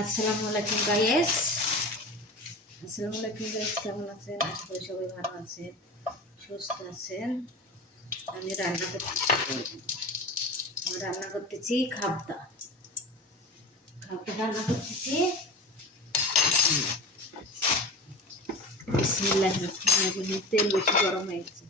আসসালামু আলাইকুম গাইস। কেমন আছেন? আশা করি সবাই ভালো আছেন, সুস্থ আছেন। আমি রান্না করতেছি খাবদা রান্না করতেছি। বিসমিল্লাহির রহমানির রহিম। তেল বেশি গরম হয়ে গেছে।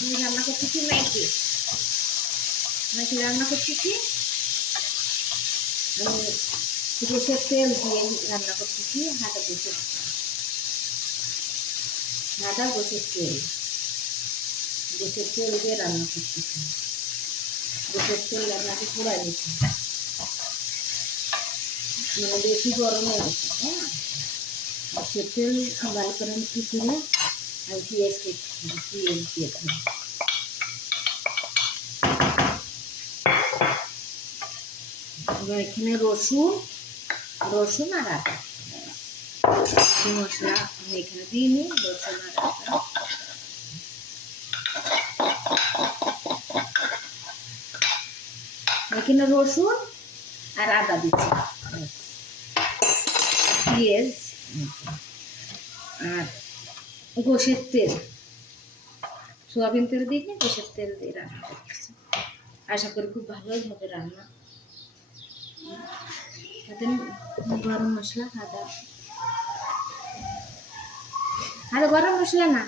আমি রান্না করতেছি ম্যাগি রান্না করতেছি। আমি গ্যাসের তেল দিয়ে রান্না করতেছি। গ্যাসের তেল দিয়ে রান্না করতেছি। গ্যাসের তেল রান্নাকে পুরাই নিচ্ছি, মানে বেশি গরম হয়ে গেছে। হ্যাঁ, গ্যাসের তেল ভালো করে কি করে আমি পেঁয়াজ দিয়ে দিই। এখানে রসুন আর আদা মশলা আমি এখানে দিইনি। রসুন আর আদা, এখানে রসুন আর আদা দিচ্ছি, পেঁয়াজ আর গোশের তেল, সোয়াবিন তেল দিয়ে গোশের তেল দিয়ে রান্না করতেছি। আশা করি খুব ভালোই হবে রান্না। গরম মশলা আদা গরম মশলা না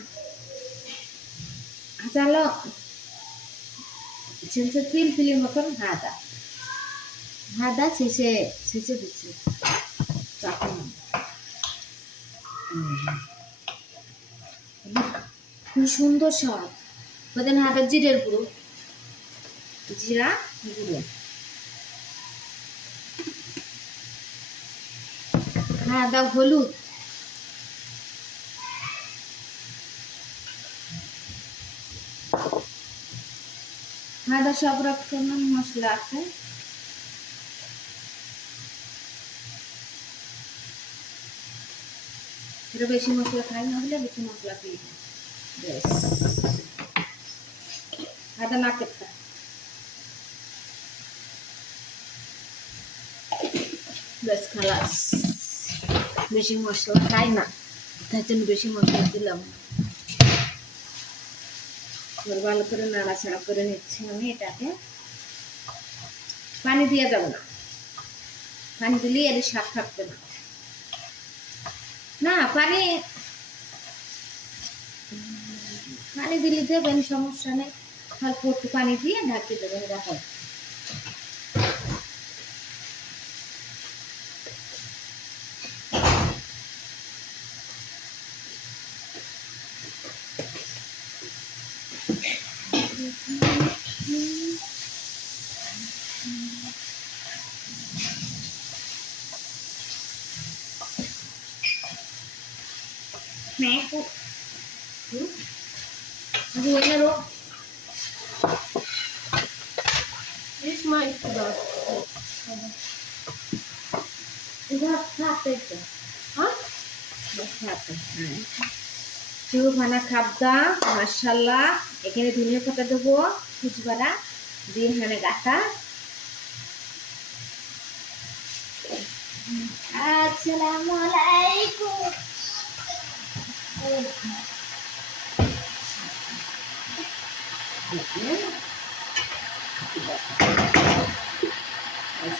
চালো ফিলির মতন আদা ছেঁচে দিচ্ছি। খুব সুন্দর স্বাদ। বলেন আদা জিরা গুঁড়ো, আদা হলুদ, আদা সব রকমের মশলা আছে। এটা বেশি মশলা খাই না হলে বেশি মশলা দিই। আদা না কেটে বেশ খালাস। বেশি মশলা খাই না, তাই জন্য বেশি মশলা দিলাম। ভালো করে নাড়াচাড়া করে নিচ্ছি আমি। এটাকে পানি দিয়ে যাবো না, পানি দিলেই এর স্বাদ থাকবে না। পানি দিলে দেবেন, সমস্যা নেই। অল্প একটু পানি দিয়ে ঢাকি দেবেন। দেখো খাবদা মাশাআল্লাহ। এখানে ধনিয়া পাতা দেবো, কুচবারা দিয়ে এখানে গাটা। আসসালামু আলাইকুম।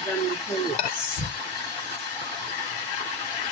রান্না